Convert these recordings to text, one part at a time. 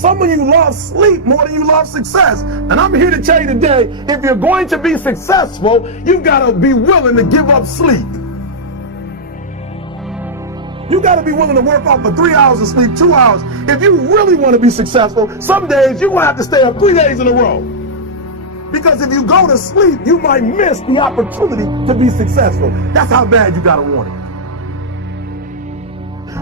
Some of you love sleep more than you love success. And I'm here to tell you today, if you're going to be successful, you've got to be willing to give up sleep. You got to be willing to work off for 3 hours of sleep, 2 hours. If you really want to be successful, some days you're going to have to stay up 3 days in a row. Because if you go to sleep, you might miss the opportunity to be successful. That's how bad you got to want it.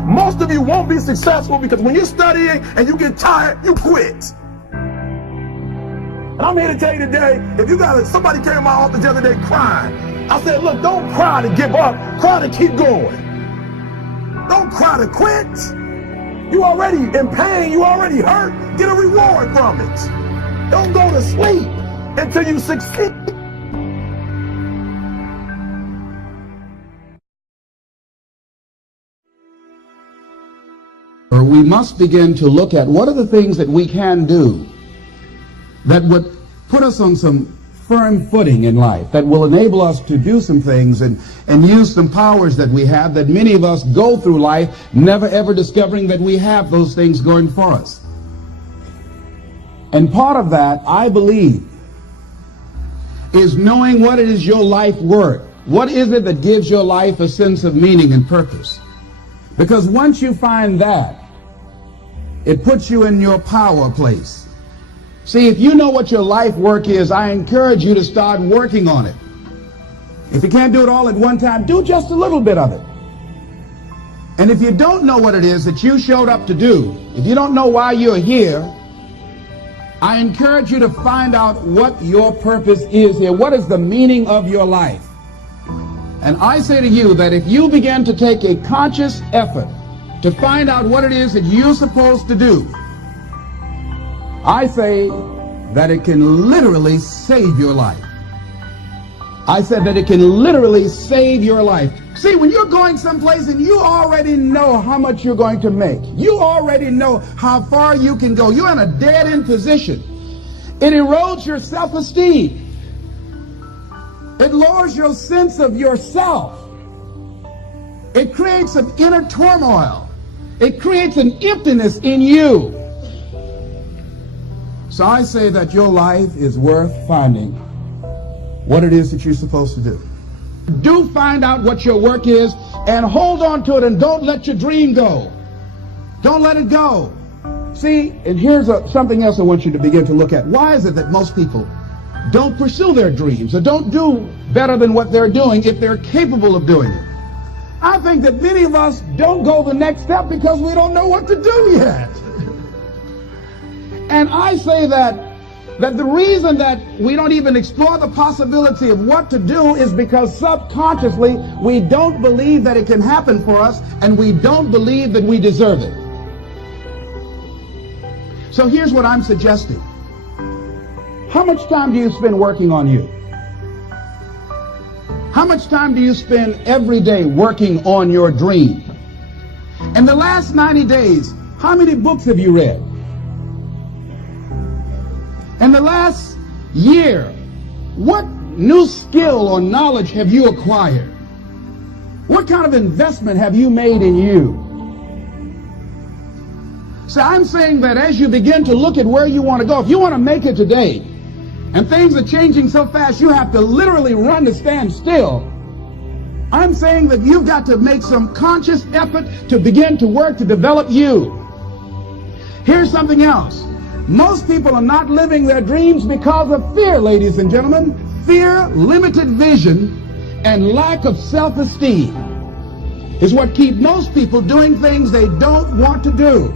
Most of you won't be successful because when you're studying and you get tired, you quit. And I'm here to tell you today, if you got somebody came to my office the other day crying, I said, look, don't cry to give up, cry to keep going. Don't cry to quit. You already in pain, you already hurt. Get a reward from it. Don't go to sleep until you succeed. We must begin to look at what are the things that we can do that would put us on some firm footing in life, that will enable us to do some things and use some powers that we have, that many of us go through life never ever discovering that we have those things going for us. And part of that, I believe, is knowing what it is your life worth. What is it that gives your life a sense of meaning and purpose? Because once you find that, it puts you in your power place. See, if you know what your life work is, I encourage you to start working on it. If you can't do it all at one time, do just a little bit of it. And if you don't know what it is that you showed up to do, if you don't know why you're here, I encourage you to find out what your purpose is here. What is the meaning of your life? And I say to you that if you begin to take a conscious effort to find out what it is that you're supposed to do, I say that it can literally save your life. I said that it can literally save your life. See, when you're going someplace and you already know how much you're going to make, you already know how far you can go, you're in a dead-end position. It erodes your self-esteem. It lowers your sense of yourself. It creates some inner turmoil. It creates an emptiness in you. So I say that your life is worth finding what it is that you're supposed to do. Do find out what your work is and hold on to it, and don't let your dream go. Don't let it go. See, and here's something else I want you to begin to look at. Why is it that most people don't pursue their dreams or don't do better than what they're doing if they're capable of doing it? I think that many of us don't go the next step because we don't know what to do yet. And I say that the reason that we don't even explore the possibility of what to do is because subconsciously we don't believe that it can happen for us, and we don't believe that we deserve it. So here's what I'm suggesting. How much time do you spend working on you? How much time do you spend every day working on your dream? In the last 90 days, how many books have you read? In the last year, what new skill or knowledge have you acquired? What kind of investment have you made in you? So I'm saying that as you begin to look at where you want to go, if you want to make it today, and things are changing so fast you have to literally run to stand still, I'm saying that you've got to make some conscious effort to begin to work to develop you. Here's something else. Most people are not living their dreams because of fear, ladies and gentlemen. Fear, limited vision, and lack of self-esteem is what keep most people doing things they don't want to do.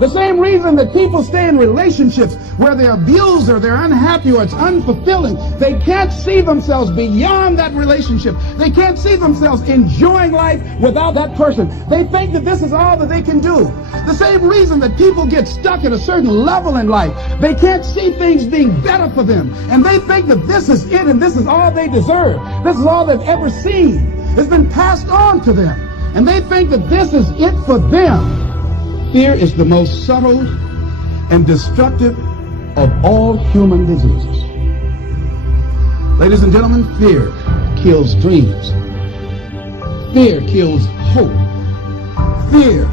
The same reason that people stay in relationships where they're abused or they're unhappy or it's unfulfilling. They can't see themselves beyond that relationship. They can't see themselves enjoying life without that person. They think that this is all that they can do. The same reason that people get stuck at a certain level in life. They can't see things being better for them. And they think that this is it and this is all they deserve. This is all they've ever seen. It's been passed on to them. And they think that this is it for them. Fear is the most subtle and destructive of all human diseases. Ladies and gentlemen, fear kills dreams. Fear kills hope. Fear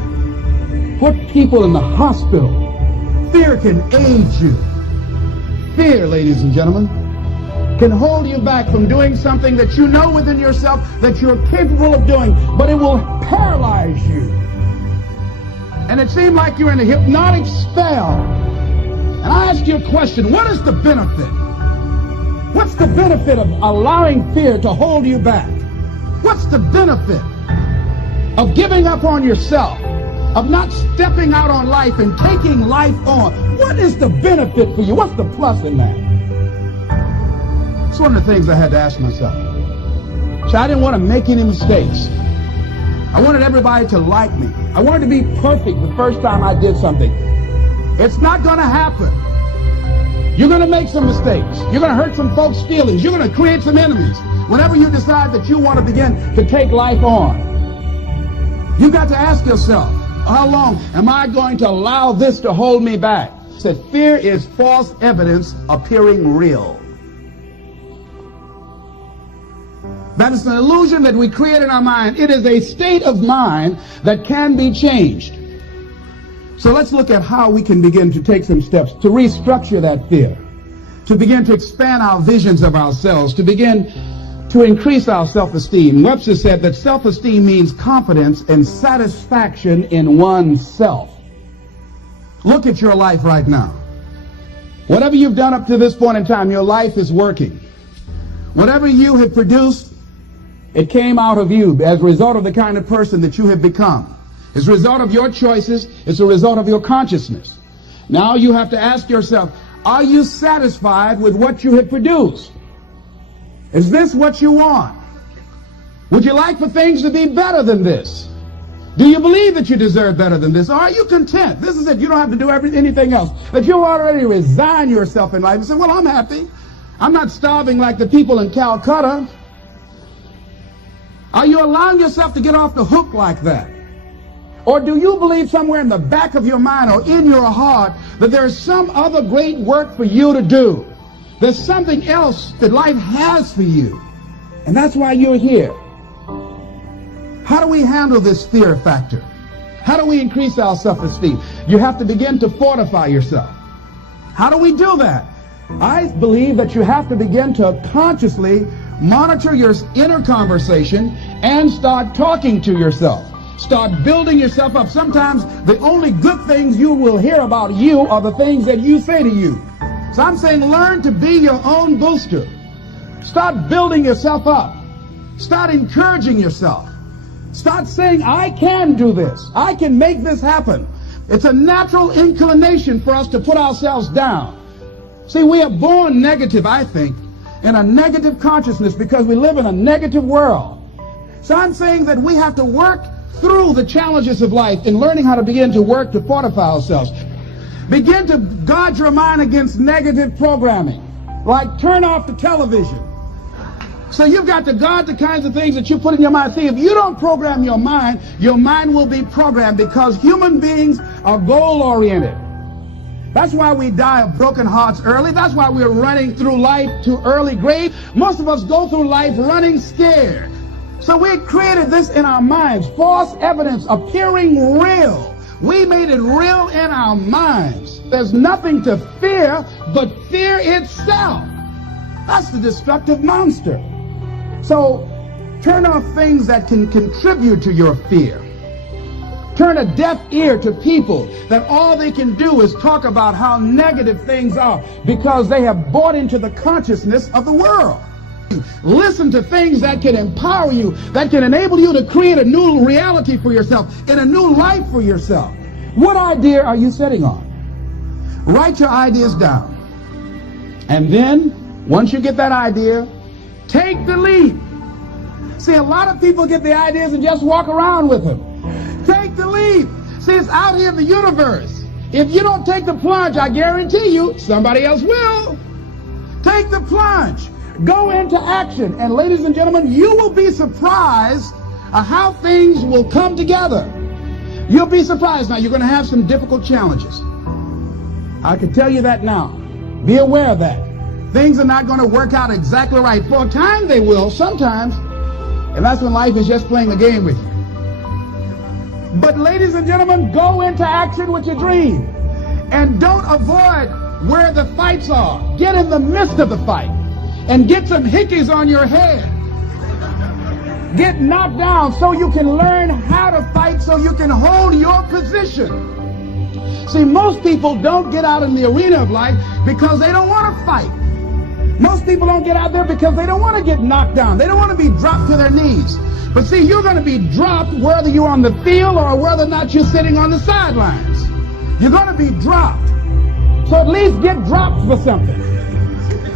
puts people in the hospital. Fear fear can aid you. Fear, ladies and gentlemen, can hold you back from doing something that you know within yourself that you're capable of doing, but it will paralyze you. And it seemed like you're in a hypnotic spell. And I ask you a question, what is the benefit? What's the benefit of allowing fear to hold you back? What's the benefit of giving up on yourself, of not stepping out on life and taking life on? What is the benefit for you? What's the plus in that? It's one of the things I had to ask myself. So I didn't want to make any mistakes. I wanted everybody to like me. I wanted to be perfect the first time I did something. It's not going to happen. You're going to make some mistakes. You're going to hurt some folks' feelings. You're going to create some enemies whenever you decide that you want to begin to take life on. You got to ask yourself, how long am I going to allow this to hold me back? It said, fear is false evidence appearing real. That is an illusion that we create in our mind. It is a state of mind that can be changed. So let's look at how we can begin to take some steps to restructure that fear, to begin to expand our visions of ourselves, to begin to increase our self-esteem. Webster said that self-esteem means confidence and satisfaction in oneself. Look at your life right now. Whatever you've done up to this point in time, your life is working. Whatever you have produced, it came out of you as a result of the kind of person that you have become. It's a result of your choices. It's a result of your consciousness. Now you have to ask yourself, are you satisfied with what you have produced? Is this what you want? Would you like for things to be better than this? Do you believe that you deserve better than this? Or are you content? This is it. You don't have to do anything else. That you already resign yourself in life and say, well, I'm happy. I'm not starving like the people in Calcutta. Are you allowing yourself to get off the hook like that? Or do you believe somewhere in the back of your mind or in your heart that there's some other great work for you to do? There's something else that life has for you. And that's why you're here. How do we handle this fear factor? How do we increase our self-esteem? You have to begin to fortify yourself. How do we do that? I believe that you have to begin to consciously monitor your inner conversation and start talking to yourself. Start building yourself up. Sometimes the only good things you will hear about you are the things that you say to you. So I'm saying learn to be your own booster. Start building yourself up. Start encouraging yourself. Start saying, I can do this. I can make this happen. It's a natural inclination for us to put ourselves down. See, we are born negative, I think, in a negative consciousness because we live in a negative world. So I'm saying that we have to work through the challenges of life in learning how to begin to work to fortify ourselves. Begin to guard your mind against negative programming, like turn off the television. So you've got to guard the kinds of things that you put in your mind. See, if you don't program your mind will be programmed because human beings are goal-oriented. That's why we die of broken hearts early. That's why we're running through life to early grave. Most of us go through life running scared. So we created this in our minds, false evidence appearing real. We made it real in our minds. There's nothing to fear but fear itself. That's the destructive monster. So turn off things that can contribute to your fear. Turn a deaf ear to people that all they can do is talk about how negative things are because they have bought into the consciousness of the world. Listen to things that can empower you, that can enable you to create a new reality for yourself and a new life for yourself. What idea are you sitting on? Write your ideas down. And then, once you get that idea, take the leap. See, a lot of people get the ideas and just walk around with them. Take the leap. See, it's out here in the universe. If you don't take the plunge, I guarantee you, somebody else will. Take the plunge. Go into action. And ladies and gentlemen, you will be surprised at how things will come together. You'll be surprised. Now, you're going to have some difficult challenges. I can tell you that now. Be aware of that. Things are not going to work out exactly right. For a time they will, sometimes. And that's when life is just playing a game with you. But ladies and gentlemen, go into action with your dream. And don't avoid where the fights are. Get in the midst of the fight and get some hickeys on your head. Get knocked down so you can learn how to fight, so you can hold your position. See, most people don't get out in the arena of life because they don't want to fight. Most people don't get out there because they don't want to get knocked down. They don't want to be dropped to their knees. But see, you're going to be dropped whether you're on the field or whether or not you're sitting on the sidelines. You're going to be dropped. So at least get dropped for something.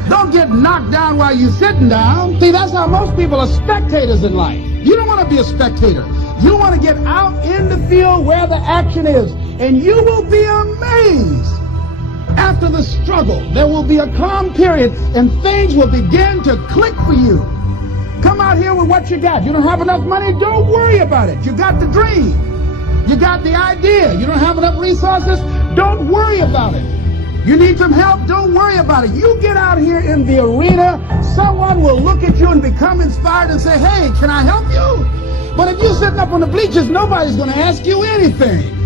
Don't get knocked down while you're sitting down. See, that's how most people are spectators in life. You don't want to be a spectator. You want to get out in the field where the action is. And you will be amazed. After the struggle, there will be a calm period and things will begin to click for you. Come out here with what you got. You don't have enough money? Don't worry about it. You got the dream. You got the idea. You don't have enough resources? Don't worry about it. You need some help? Don't worry about it. You get out here in the arena, someone will look at you and become inspired and say, hey, can I help you? But if you're sitting up on the bleachers, nobody's going to ask you anything.